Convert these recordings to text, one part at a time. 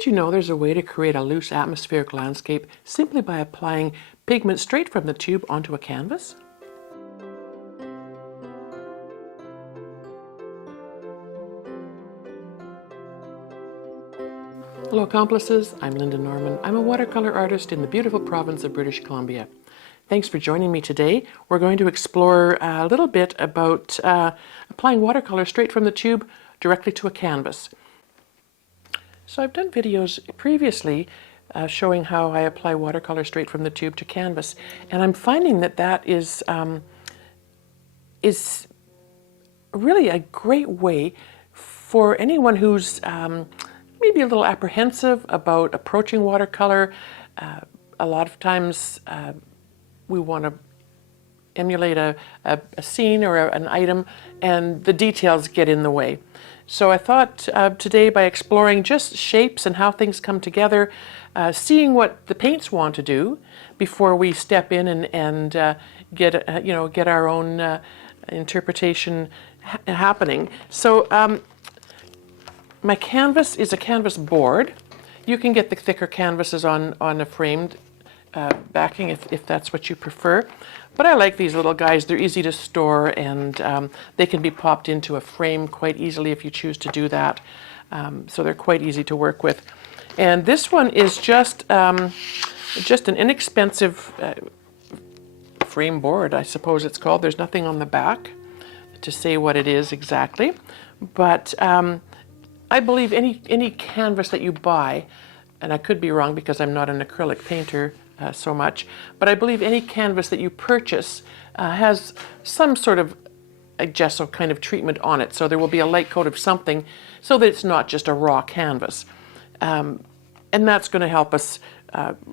Did you know there's a way to create a loose atmospheric landscape simply by applying pigment straight from the tube onto a canvas? Hello accomplices, I'm Lynda Norman. I'm a watercolor artist in the beautiful province of British Columbia. Thanks for joining me today. We're going to explore a little bit about applying watercolor straight from the tube directly to a canvas. So I've done videos previously showing how I apply watercolor straight from the tube to canvas, and I'm finding that that is really a great way for anyone who's maybe a little apprehensive about approaching watercolor. A lot of times we want to emulate a scene or an item, and the details get in the way. So I thought today, by exploring just shapes and how things come together, seeing what the paints want to do before we step in and get our own interpretation happening. So my canvas is a canvas board. You can get the thicker canvases on a framed backing if that's what you prefer. But I like these little guys. They're easy to store, and they can be popped into a frame quite easily if you choose to do that. So they're quite easy to work with. And this one is just an inexpensive frame board, I suppose it's called. There's nothing on the back to say what it is exactly. But I believe any canvas that you buy, and I could be wrong because I'm not an acrylic painter so much, but I believe any canvas that you purchase has some sort of a gesso kind of treatment on it. So there will be a light coat of something so that it's not just a raw canvas. And that's going to help us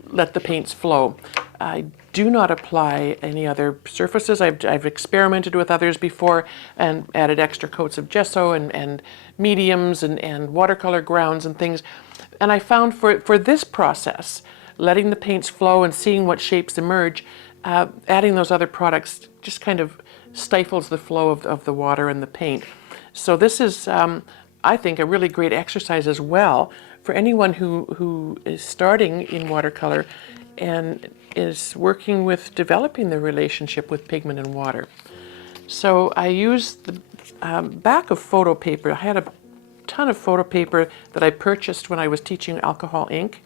let the paints flow. I do not apply any other surfaces. I've experimented with others before and added extra coats of gesso and mediums and watercolor grounds and things. And I found for this process, letting the paints flow and seeing what shapes emerge, adding those other products just kind of stifles the flow of the water and the paint. So this is, I think, a really great exercise as well for anyone who is starting in watercolor and is working with developing the relationship with pigment and water. So I used the back of photo paper. I had a ton of photo paper that I purchased when I was teaching alcohol ink.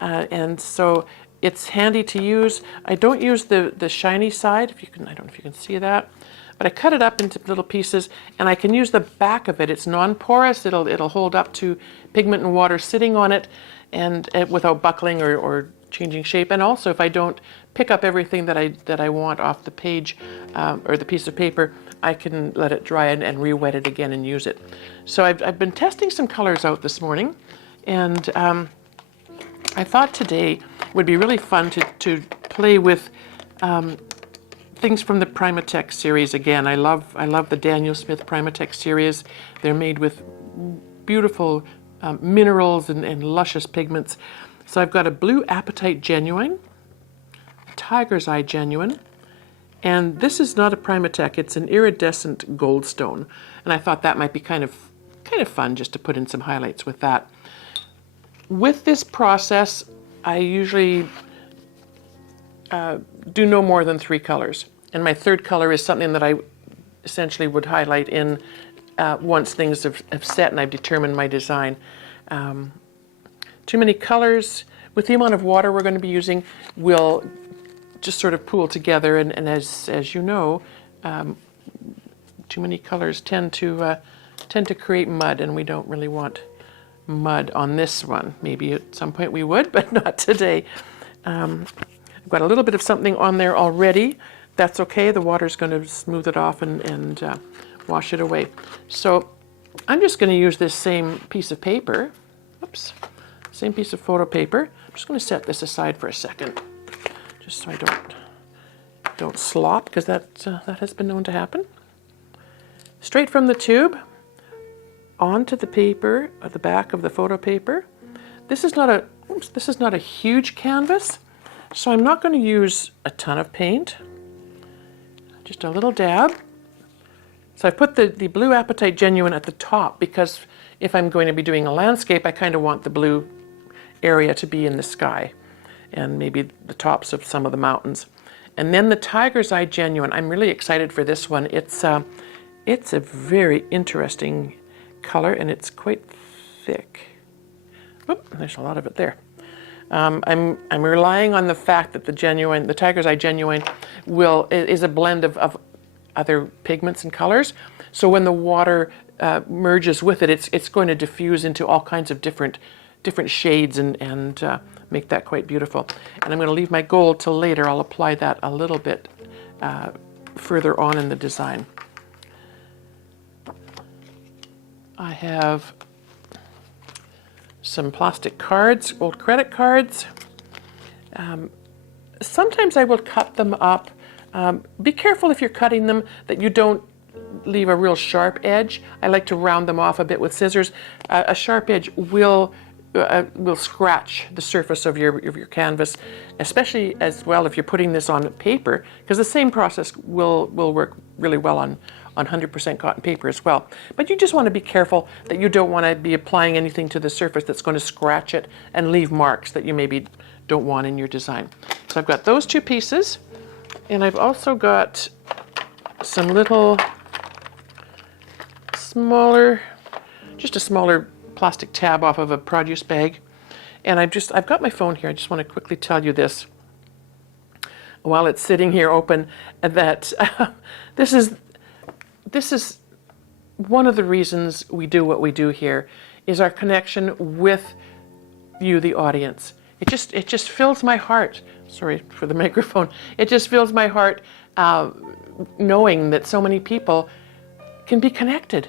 And so it's handy to use. I don't use the shiny side, I don't know if you can see that, but I cut it up into little pieces, and I can use the back of it. It's non-porous. It'll hold up to pigment and water sitting on it, and without buckling or changing shape. And also, if I don't pick up everything that I want off the page or the piece of paper, I can let it dry and re-wet it again and use it. So I've been testing some colors out this morning, and I thought today would be really fun to play with things from the Primatech series again. I love the Daniel Smith Primatech series. They're made with beautiful minerals and luscious pigments. So I've got a blue Apatite Genuine, Tiger's Eye Genuine, and this is not a Primatech, it's an iridescent goldstone. And I thought that might be kind of fun just to put in some highlights with that. With this process, I usually do no more than 3 colors. And my third color is something that I essentially would highlight in once things have set and I've determined my design. Too many colors, with the amount of water we're going to be using, will just sort of pool together. And as you know, too many colors tend to create mud, and we don't really want mud on this one. Maybe at some point we would, but not today. I've got a little bit of something on there already. That's okay. The water's going to smooth it off and wash it away. So I'm just going to use this same piece of paper. Oops. Same piece of photo paper. I'm just going to set this aside for a second, just so I don't slop, because that has been known to happen. Straight from the tube onto the paper at the back of the photo paper. This is not a huge canvas, so I'm not going to use a ton of paint. Just a little dab. So I put the blue Apatite Genuine at the top because if I'm going to be doing a landscape, I kind of want the blue area to be in the sky and maybe the tops of some of the mountains. And then the Tiger's Eye Genuine. I'm really excited for this one. It's a very interesting color, and it's quite thick. Oop, there's a lot of it there. I'm relying on the fact that the Tiger's Eye Genuine is a blend of other pigments and colors. So when the water merges with it, it's going to diffuse into all kinds of different shades and make that quite beautiful. And I'm going to leave my gold till later. I'll apply that a little bit further on in the design. I have some plastic cards, old credit cards. Sometimes I will cut them up. Be careful if you're cutting them that you don't leave a real sharp edge. I like to round them off a bit with scissors. A sharp edge will scratch the surface of your canvas, especially as well if you're putting this on paper, because the same process will work really well on 100% cotton paper as well. But you just want to be careful that you don't want to be applying anything to the surface that's going to scratch it and leave marks that you maybe don't want in your design. So I've got those two pieces, and I've also got some little just a smaller plastic tab off of a produce bag. And I've got my phone here. I just want to quickly tell you this while it's sitting here open, that this is one of the reasons we do what we do here, is our connection with you, the audience. It just fills my heart. Sorry for the microphone. It just fills my heart knowing that so many people can be connected.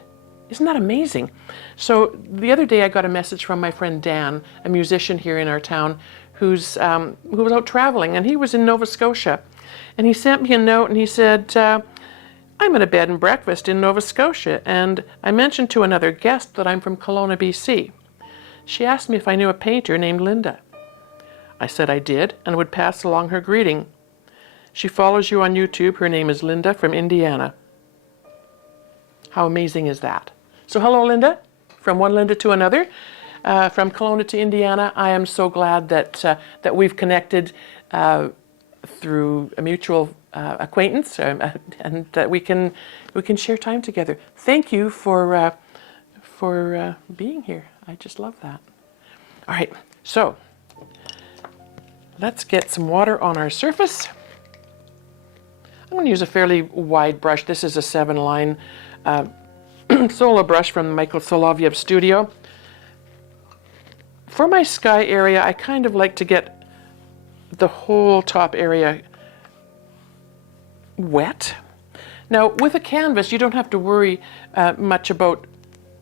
Isn't that amazing? So the other day I got a message from my friend Dan, a musician here in our town, who was out traveling, and he was in Nova Scotia. And he sent me a note and he said, I'm at a bed and breakfast in Nova Scotia, and I mentioned to another guest that I'm from Kelowna, BC. She asked me if I knew a painter named Lynda. I said I did and would pass along her greeting. She follows you on YouTube. Her name is Lynda from Indiana. How amazing is that? So hello, Lynda, from one Lynda to another, from Kelowna to Indiana. I am so glad that we've connected through a mutual acquaintance, and that we can share time together. Thank you for being here. I just love that. All right, so let's get some water on our surface. I'm going to use a fairly wide brush. This is a 7-line solo brush from the Michael Solovyev studio. For my sky area, I kind of like to get the whole top area wet. Now, with a canvas, you don't have to worry much about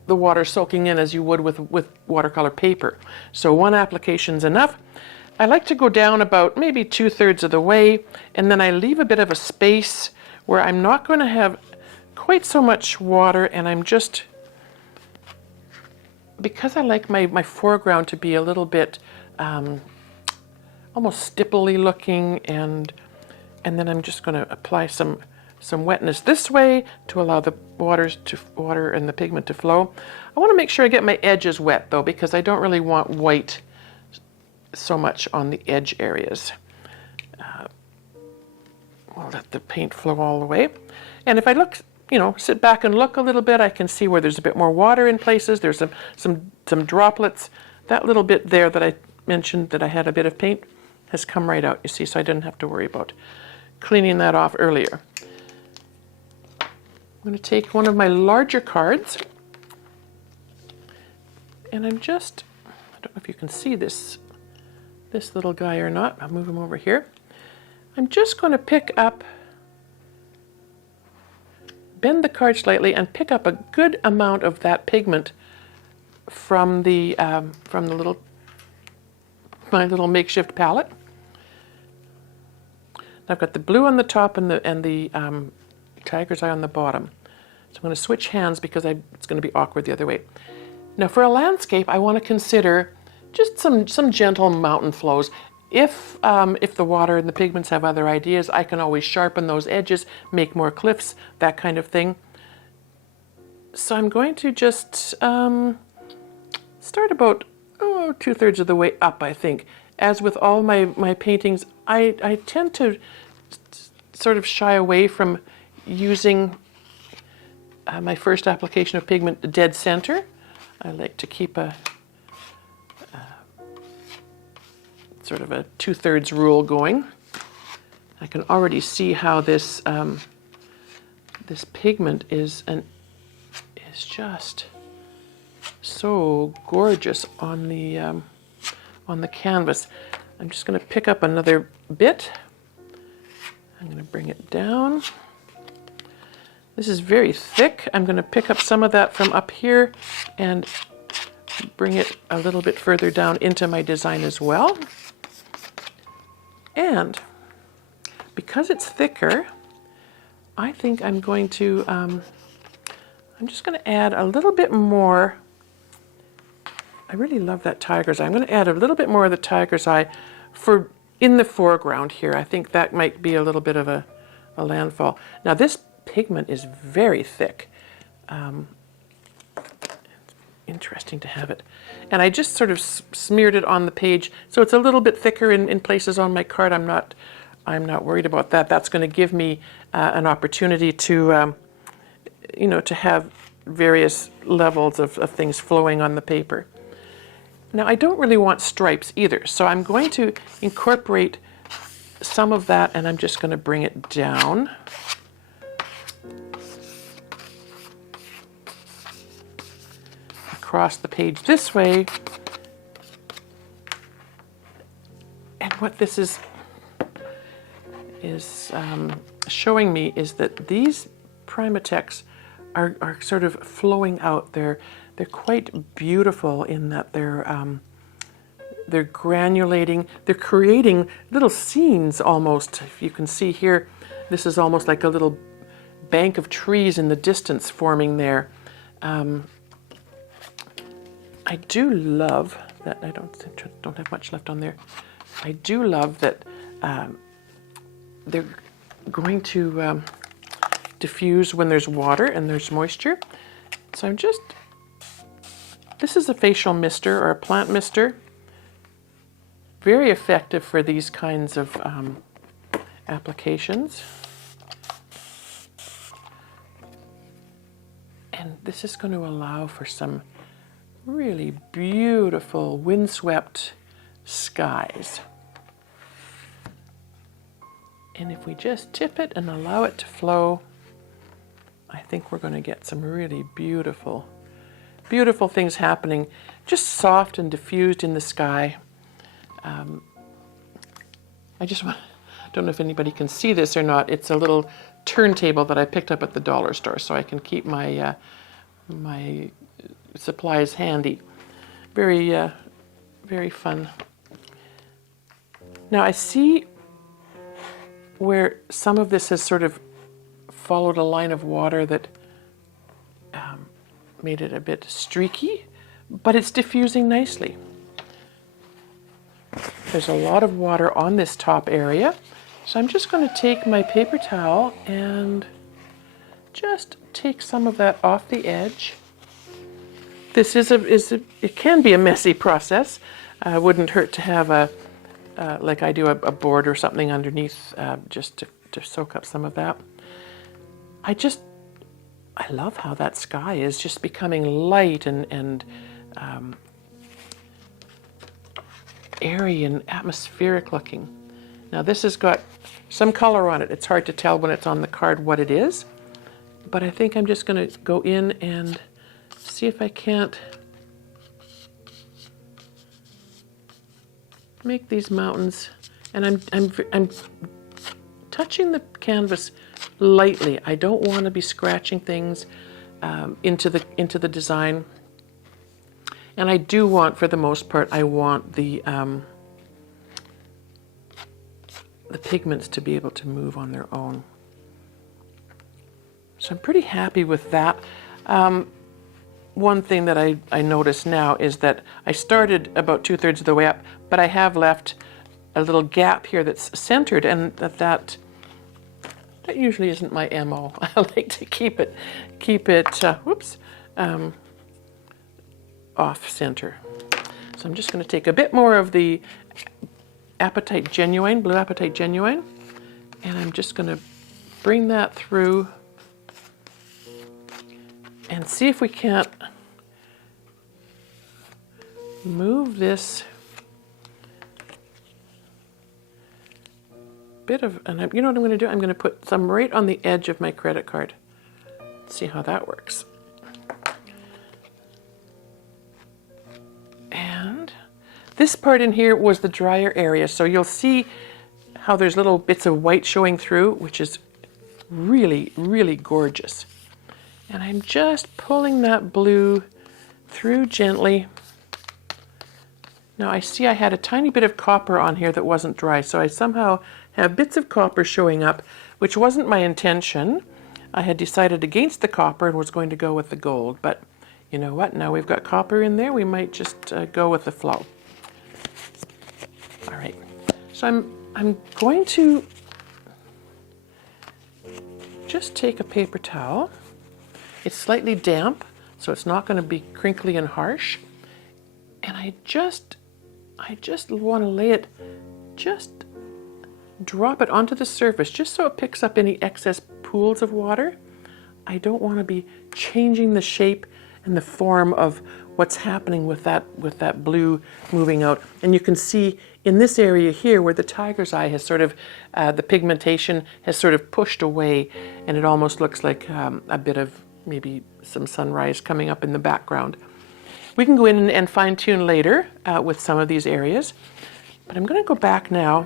the water soaking in as you would with watercolor paper. So one application's enough. I like to go down about maybe 2/3 of the way, and then I leave a bit of a space where I'm not going to have quite so much water, and I'm just, because I like my foreground to be a little bit almost stipply looking, and then I'm just going to apply some wetness this way to allow the water and the pigment to flow. I want to make sure I get my edges wet though, because I don't really want white so much on the edge areas. We'll let the paint flow all the way. And if I look, sit back and look a little bit, I can see where there's a bit more water in places. There's some droplets. That little bit there that I mentioned that I had a bit of paint has come right out, you see, so I didn't have to worry about cleaning that off earlier. I'm going to take one of my larger cards, and I don't know if you can see this little guy or not. I'll move him over here. I'm just going to bend the card slightly and pick up a good amount of that pigment from my little makeshift palette. I've got the blue on the top and the tiger's eye on the bottom. So I'm going to switch hands because it's going to be awkward the other way. Now for a landscape, I want to consider just some gentle mountain flows. If the water and the pigments have other ideas, I can always sharpen those edges, make more cliffs, that kind of thing. So I'm going to just start about 2/3 of the way up, I think. As with all my paintings, I tend to sort of shy away from using my first application of pigment dead center. I like to keep a sort of a 2/3 rule going. I can already see how this this pigment is just so gorgeous on the canvas. I'm just going to pick up another bit. I'm going to bring it down. This is very thick. I'm going to pick up some of that from up here and bring it a little bit further down into my design as well. And because it's thicker, I think I'm going to, I'm just going to add a little bit more. I really love that tiger's eye. I'm going to add a little bit more of the tiger's eye in the foreground here. I think that might be a little bit of a landfall. Now this pigment is very thick. Interesting to have it. And I just sort of smeared it on the page, so it's a little bit thicker in places on my card. I'm not worried about that. That's going to give me an opportunity to, you know, to have various levels of things flowing on the paper. Now I don't really want stripes either, so I'm going to incorporate some of that, and I'm just going to bring it down. Across the page this way. And what this is showing me is that these Primatex are sort of flowing out. They're quite beautiful in that they're granulating. They're creating little scenes almost. If you can see here, this is almost like a little bank of trees in the distance forming there. I do love that. I don't have much left on there. I do love that they're going to diffuse when there's water and there's moisture. So this is a facial mister or a plant mister. Very effective for these kinds of applications. And this is going to allow for some really beautiful windswept skies. And if we just tip it and allow it to flow, I think we're going to get some really beautiful, beautiful things happening, just soft and diffused in the sky. I don't know if anybody can see this or not. It's a little turntable that I picked up at the dollar store, so I can keep my my supplies handy. Very, very fun. Now I see where some of this has sort of followed a line of water that made it a bit streaky, but it's diffusing nicely. There's a lot of water on this top area, so I'm just going to take my paper towel and just take some of that off the edge. This it can be a messy process. Wouldn't hurt to have like I do, a board or something underneath just to soak up some of that. I love how that sky is just becoming light and airy and atmospheric looking. Now this has got some color on it. It's hard to tell when it's on the card what it is, but I think I'm just going to go in and see if I can't make these mountains. And I'm touching the canvas lightly. I don't want to be scratching things into the design. And I do want, for the most part, I want the pigments to be able to move on their own. So I'm pretty happy with that. One thing that I notice now is that I started about 2/3 of the way up, but I have left a little gap here that's centered, and that usually isn't my MO. I like to keep it off center. So I'm just going to take a bit more of the Apatite Genuine, Blue Apatite Genuine, and I'm just going to bring that through and see if we can't move this bit of, and you know what I'm going to do? I'm going to put some right on the edge of my credit card. Let's see how that works. And this part in here was the drier area, so you'll see how there's little bits of white showing through, which is really, really gorgeous. And I'm just pulling that blue through gently. Now I see I had a tiny bit of copper on here that wasn't dry, so I somehow have bits of copper showing up, which wasn't my intention. I had decided against the copper and was going to go with the gold, but you know what? Now we've got copper in there, we might just go with the flow. All right, so I'm going to just take a paper towel. It's slightly damp, so it's not going to be crinkly and harsh. And I just want to lay it, just drop it onto the surface, just so it picks up any excess pools of water. I don't want to be changing the shape and the form of what's happening with that blue moving out. And you can see in this area here where the tiger's eye has sort of, the pigmentation has sort of pushed away, and it almost looks like a bit of maybe some sunrise coming up in the background. We can go in and fine tune later with some of these areas, but I'm going to go back now.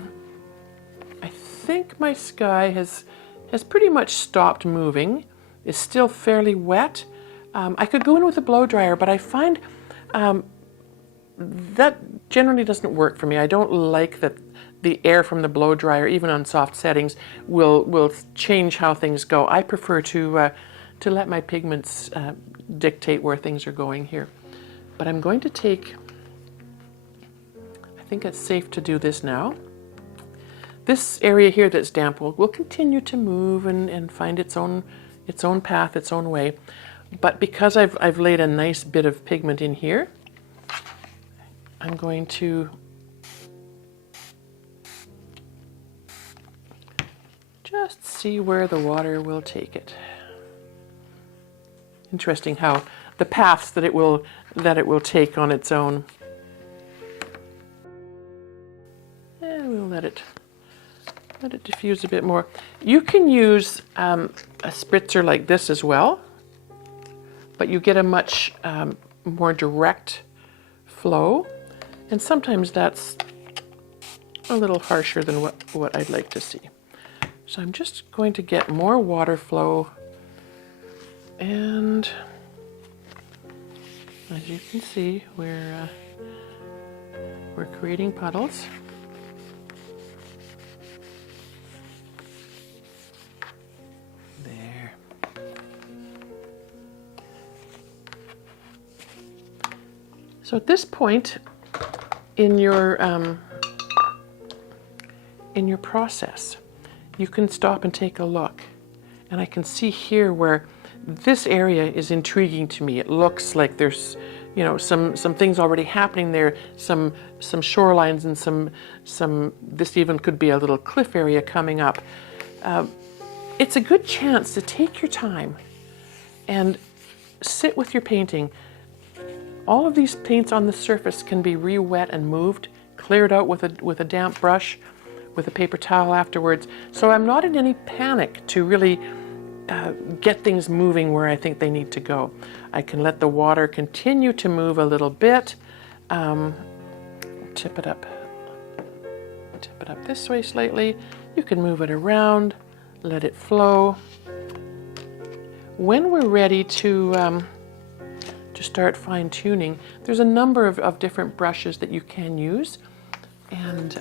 I think my sky has pretty much stopped moving. It's still fairly wet. I could go in with a blow dryer, but I find that generally doesn't work for me. I don't like that the air from the blow dryer, even on soft settings, will change how things go. I prefer to let my pigments dictate where things are going here. But I'm going to take, I think it's safe to do this now. This area here that's damp will continue to move and find its own path, its own way. But because I've laid a nice bit of pigment in here, I'm going to just see where the water will take it. Interesting how the paths that it will take on its own. And we'll let it diffuse a bit more. You can use a spritzer like this as well, but you get a much more direct flow, and sometimes that's a little harsher than what I'd like to see. So I'm just going to get more water flow, and as you can see, we're creating puddles. There. So at this point in your process, you can stop and take a look, and I can see here where this area is intriguing to me. It looks like there's, you know, some things already happening there, some shorelines and some this even could be a little cliff area coming up. It's a good chance to take your time and sit with your painting. All of these paints on the surface can be re-wet and moved, cleared out with a damp brush, with a paper towel afterwards. So I'm not in any panic to really get things moving where I think they need to go. I can let the water continue to move a little bit. Tip it up this way slightly. You can move it around, let it flow. When we're ready to start fine tuning, there's a number of different brushes that you can use, and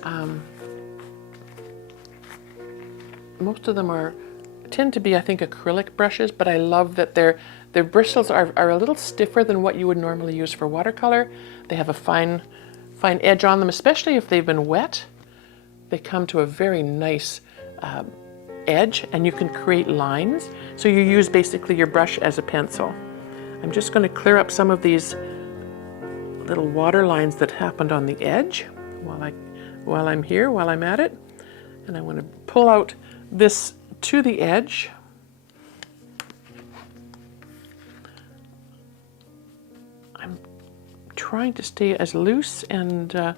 most of them tend to be, I think, acrylic brushes, but I love that their bristles are a little stiffer than what you would normally use for watercolor. They have a fine edge on them, especially if they've been wet. They come to a very nice edge, and you can create lines. So you use basically your brush as a pencil. I'm just going to clear up some of these little water lines that happened on the edge while I'm here, while I'm at it. And I'm going to pull out this to the edge. I'm trying to stay as loose and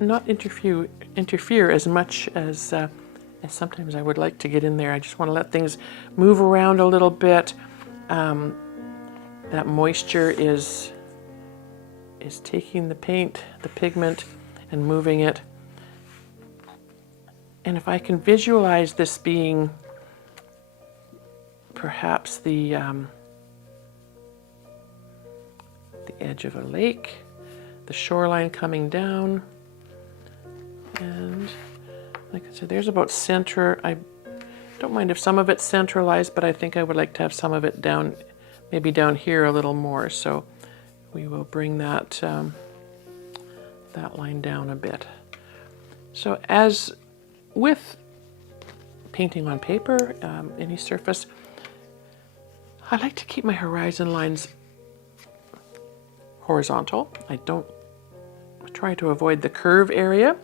not interfere as much as sometimes I would like to get in there. I just want to let things move around a little bit. That moisture is taking the paint, the pigment, and moving it. And if I can visualize this being perhaps the edge of a lake, the shoreline coming down, and like I said, there's about center. I don't mind if some of it's centralized, but I think I would like to have some of it down, maybe down here a little more. So we will bring that that line down a bit. So as with painting on paper, any surface, I like to keep my horizon lines horizontal. I try to avoid the curve area.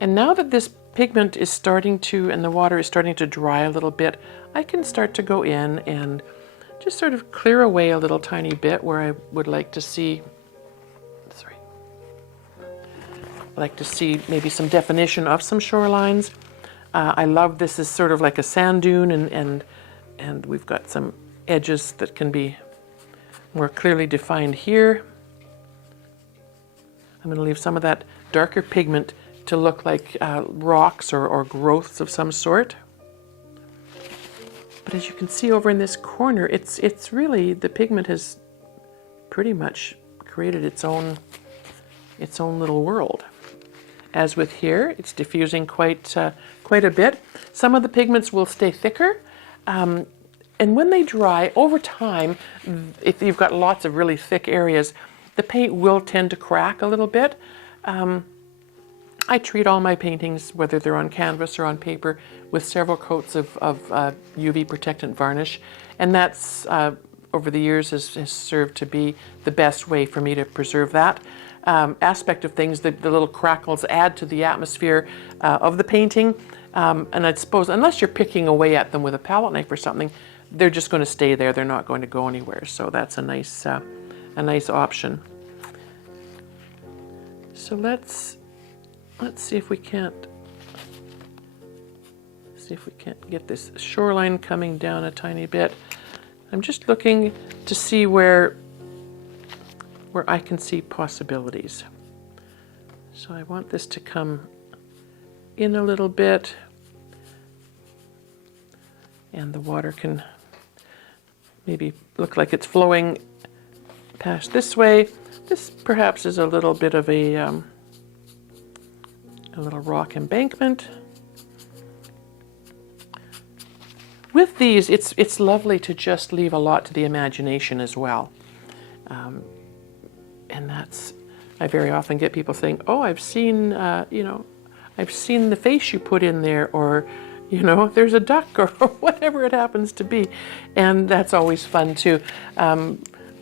And now that this pigment is starting to, and the water is starting to dry a little bit, I can start to go in and just sort of clear away a little tiny bit where I would like to see, maybe some definition of some shorelines. I love this is sort of like a sand dune, and we've got some edges that can be more clearly defined here. I'm going to leave some of that darker pigment to look like rocks or growths of some sort. But as you can see over in this corner, it's really, the pigment has pretty much created its own little world. As with here, it's diffusing quite a bit. Some of the pigments will stay thicker, and when they dry over time, if you've got lots of really thick areas, the paint will tend to crack a little bit. I treat all my paintings, whether they're on canvas or on paper, with several coats of UV protectant varnish, and that's over the years has served to be the best way for me to preserve that aspect of things. The little crackles add to the atmosphere of the painting, and I suppose unless you're picking away at them with a palette knife or something, they're just going to stay there. They're not going to go anywhere. So that's a nice option. So let's see if we can't get this shoreline coming down a tiny bit. I'm just looking to see where I can see possibilities. So I want this to come in a little bit, and the water can maybe look like it's flowing past this way. This perhaps is a little bit of a little rock embankment. With these, it's lovely to just leave a lot to the imagination as well. And I very often get people saying, "Oh, I've seen the face you put in there," or, "There's a duck," or whatever it happens to be. And that's always fun too.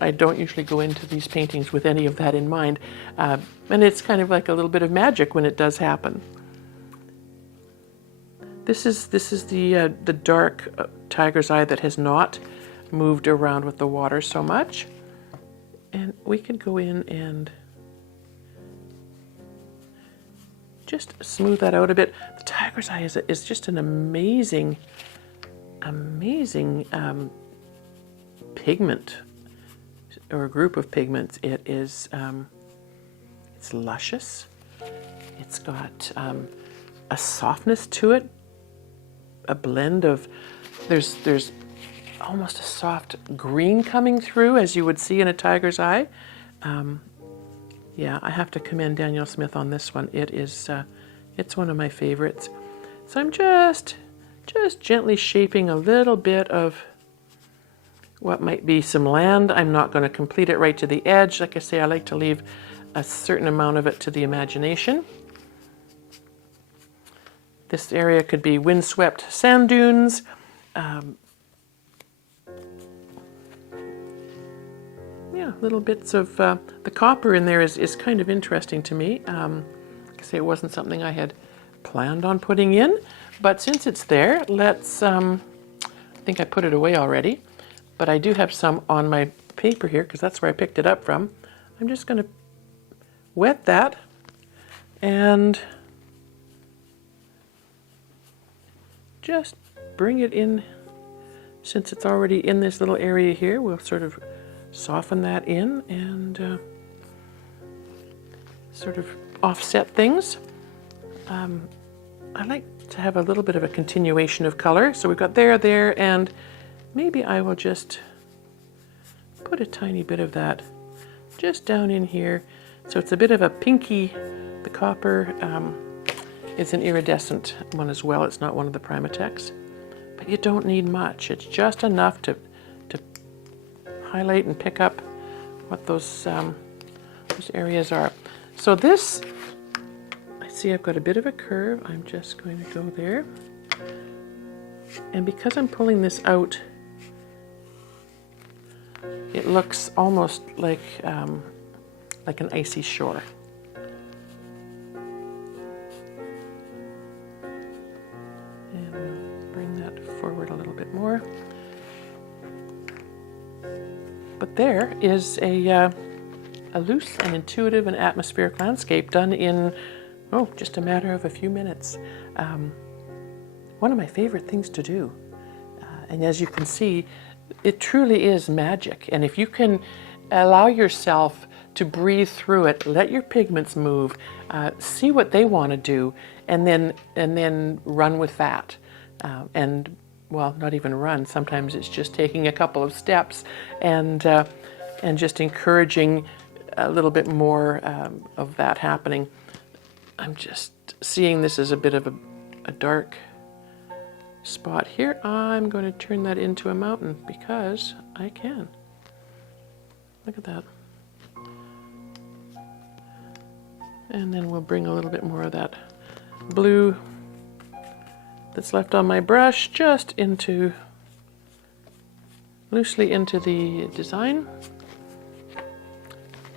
I don't usually go into these paintings with any of that in mind. And it's kind of like a little bit of magic when it does happen. This is the dark tiger's eye that has not moved around with the water so much. And we can go in and just smooth that out a bit. The tiger's eye is just an amazing pigment, or a group of pigments. It is it's luscious. It's got a softness to it, a blend of there's almost a soft green coming through, as you would see in a tiger's eye. Yeah, I have to commend Daniel Smith on this one. It's one of my favorites. So I'm just gently shaping a little bit of what might be some land. I'm not going to complete it right to the edge. Like I say, I like to leave a certain amount of it to the imagination. This area could be windswept sand dunes. yeah, little bits of the copper in there is kind of interesting to me. Like I say, it wasn't something I had planned on putting in, but since it's there, let's, I think I put it away already, but I do have some on my paper here because that's where I picked it up from. I'm just going to wet that and just bring it in. Since it's already in this little area here, we'll sort of soften that in and sort of offset things. I like to have a little bit of a continuation of color. So we've got there, and maybe I will just put a tiny bit of that just down in here. So it's a bit of a pinky. The copper is an iridescent one as well. It's not one of the Primatex. But you don't need much. It's just enough to highlight and pick up what those areas are. So this, I see I've got a bit of a curve. I'm just going to go there. And because I'm pulling this out, it looks almost like an icy shore. Forward a little bit more. But there is a loose and intuitive and atmospheric landscape done in, oh, just a matter of a few minutes. One of my favorite things to do. And as you can see, it truly is magic. And if you can allow yourself to breathe through it, let your pigments move, see what they want to do, and then run with that. Well, not even run. Sometimes it's just taking a couple of steps and just encouraging a little bit more of that happening. I'm just seeing this as a bit of a dark spot here. I'm going to turn that into a mountain because I can. Look at that. And then we'll bring a little bit more of that blue that's left on my brush just loosely into the design.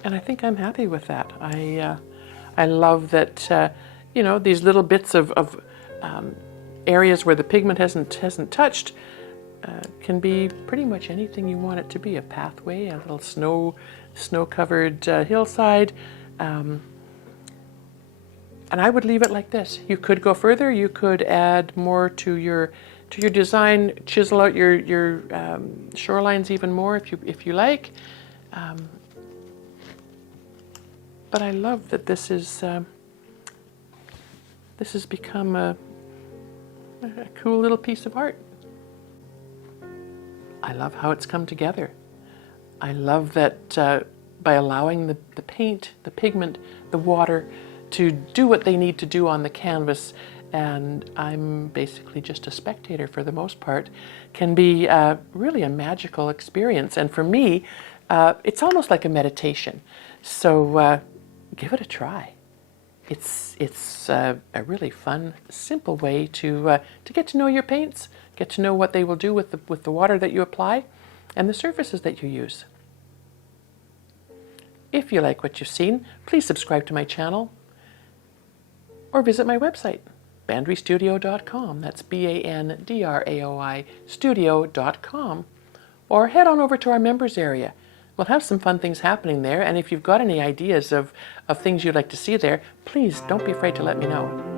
And I think I'm happy with that. I love that, you know, these little bits of areas where the pigment hasn't touched can be pretty much anything you want it to be. A pathway, a little snow-covered hillside. And I would leave it like this. You could go further. You could add more to your design, chisel out your shorelines even more if you like. But I love that this has become a cool little piece of art. I love how it's come together. I love that by allowing the paint, the pigment, the water to do what they need to do on the canvas, and I'm basically just a spectator for the most part, can be really a magical experience. And for me, it's almost like a meditation. So give it a try. It's a really fun, simple way to get to know your paints, get to know what they will do with the water that you apply and the surfaces that you use. If you like what you've seen, please subscribe to my channel or visit my website, bandrystudio.com. That's BANDRAOI studio.com. Or head on over to our members area. We'll have some fun things happening there, and if you've got any ideas of things you'd like to see there, please don't be afraid to let me know.